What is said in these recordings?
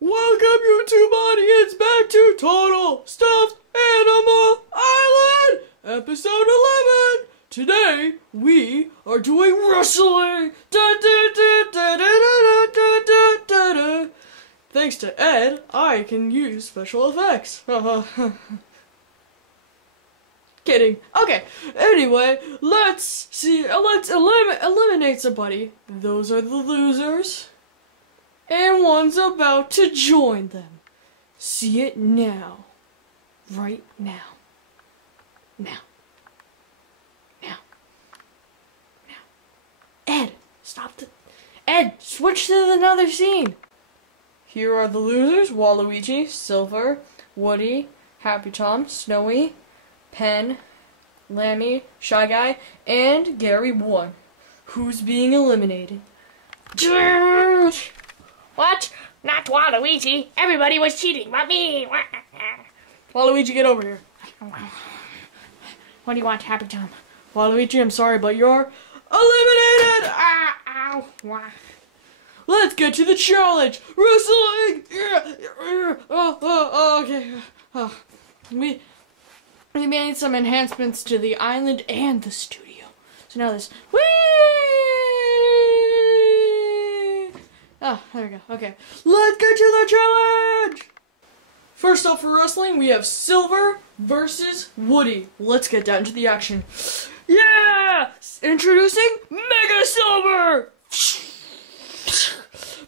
Welcome YouTube audience back to Total Stuffed Animal Island, episode 11. Today we are doing wrestling. Thanks to Ed, I can use special effects. Kidding. Okay. Anyway, let's eliminate somebody. Those are the losers. And one's about to join them. See it now. Right now. Now. Now. Now. Ed, stop the... Ed, switch to another scene. Here are the losers. Waluigi, Silver, Woody, Happy Tom, Snowy, Pen, Lammy, Shy Guy, and Gary 1. Who's being eliminated? What? Not Waluigi. Everybody was cheating but me. Waluigi, get over here. What do you want, Happy Tom? Waluigi, I'm sorry, but you're eliminated! Ow. Let's get to the challenge! Wrestling! Okay. We made some enhancements to the island and the studio. So now this... Whee! Oh, there we go. Okay. Let's get to the challenge! First up for wrestling, we have Silver versus Woody. Let's get down to the action. Yeah! Introducing Mega Silver!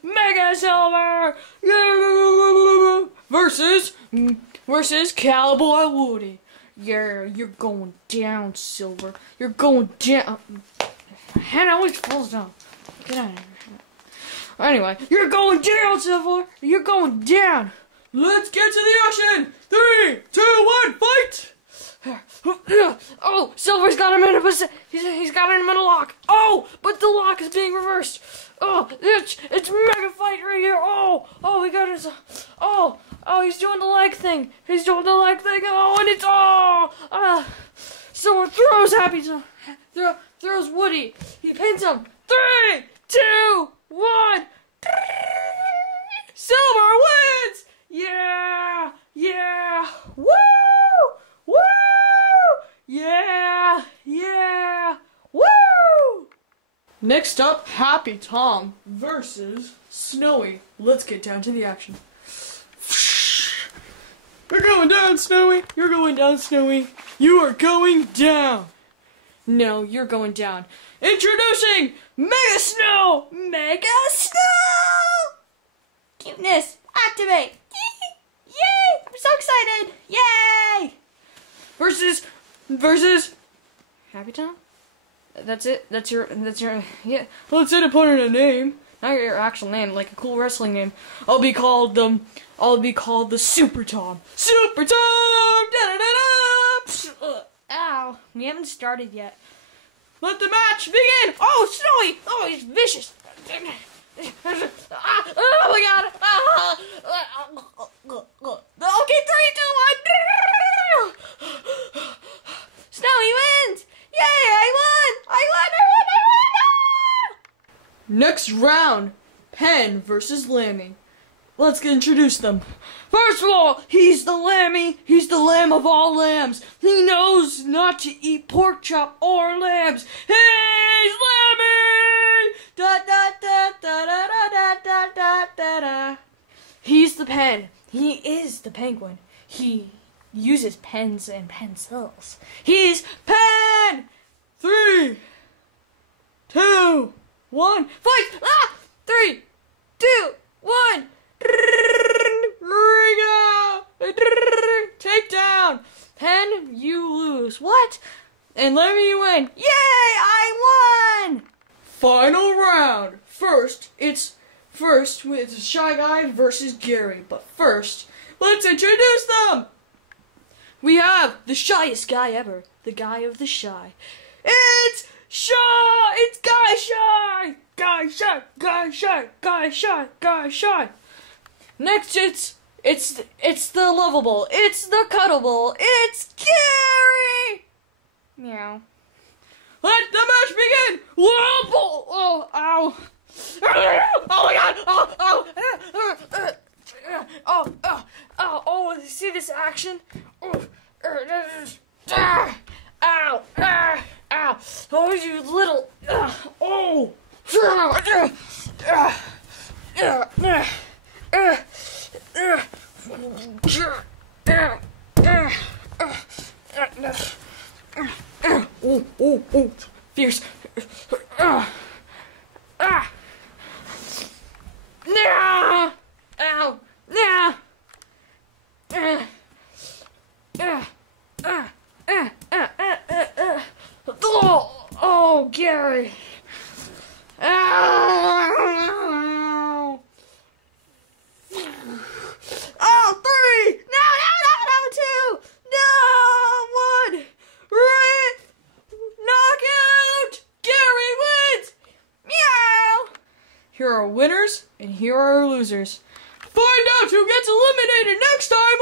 Mega Silver! Yeah! Versus Cowboy Woody. Yeah, you're going down, Silver. You're going down. Hannah always falls down. Get out of here. Anyway, you're going down, Silver! You're going down! Let's get to the action! 3, 2, 1, fight! Oh, Silver's got him in a position. He's got him in a lock. Oh, but the lock is being reversed. Oh, it's mega fight right here. Oh, we got his. Oh, he's doing the leg thing. He's doing the leg thing. Oh, and it's Silver throws Happy Tom. Throws Woody. He pins him. 3, 2, 1. Silver wins! Yeah! Woo! Yeah! Woo! Next up, Happy Tom versus Snowy. Let's get down to the action. You're going down, Snowy! You're going down, Snowy! You are going down! No, you're going down. Introducing Mega Snow! Mega Snow! Cuteness, activate! Yay! I'm so excited! Yay! Versus Happy Tom? That's it? That's your yeah. Well, instead of putting a name, not your actual name, like a cool wrestling name, I'll be called the Super Tom. Super Tom! Da-da-da-da! Ow, we haven't started yet. Let the match begin! Oh, Snowy! Oh, he's vicious! Oh my god! Okay, 3, 2, 1! Snowy wins! Yay! I won! Next round, Pen versus Lammy. Let's introduce them. First of all, he's the Lammy. He's the lamb of all lambs. He knows not to eat pork chop or lambs. He's Lammy! Da da da da da da da da da da. He's the Pen. He is the Penguin. He uses pens and pencils. He's Pen! 3, 2, 1, fight! 3, 2, 1. Takedown! Pen, you lose. What? And let me win. Yay! I won! Final round. First with Shy Guy versus Gary. But first, let's introduce them! We have the shyest guy ever. The guy of the shy. It's Shy! It's Guy Shy! Guy Shy! Guy Shy! Guy Shy! Guy Shy! Next, it's the lovable. It's the cuddable. It's Gary! Meow. Let the match begin! Whoa! Oh, ow! Oh my god! Oh! Oh, fierce. Ow. Oh, Gary. Ow. Oh, 3. No, 2. No, 1. Knockout. Gary wins. Meow. Here are winners and here are losers. Find out who gets eliminated next time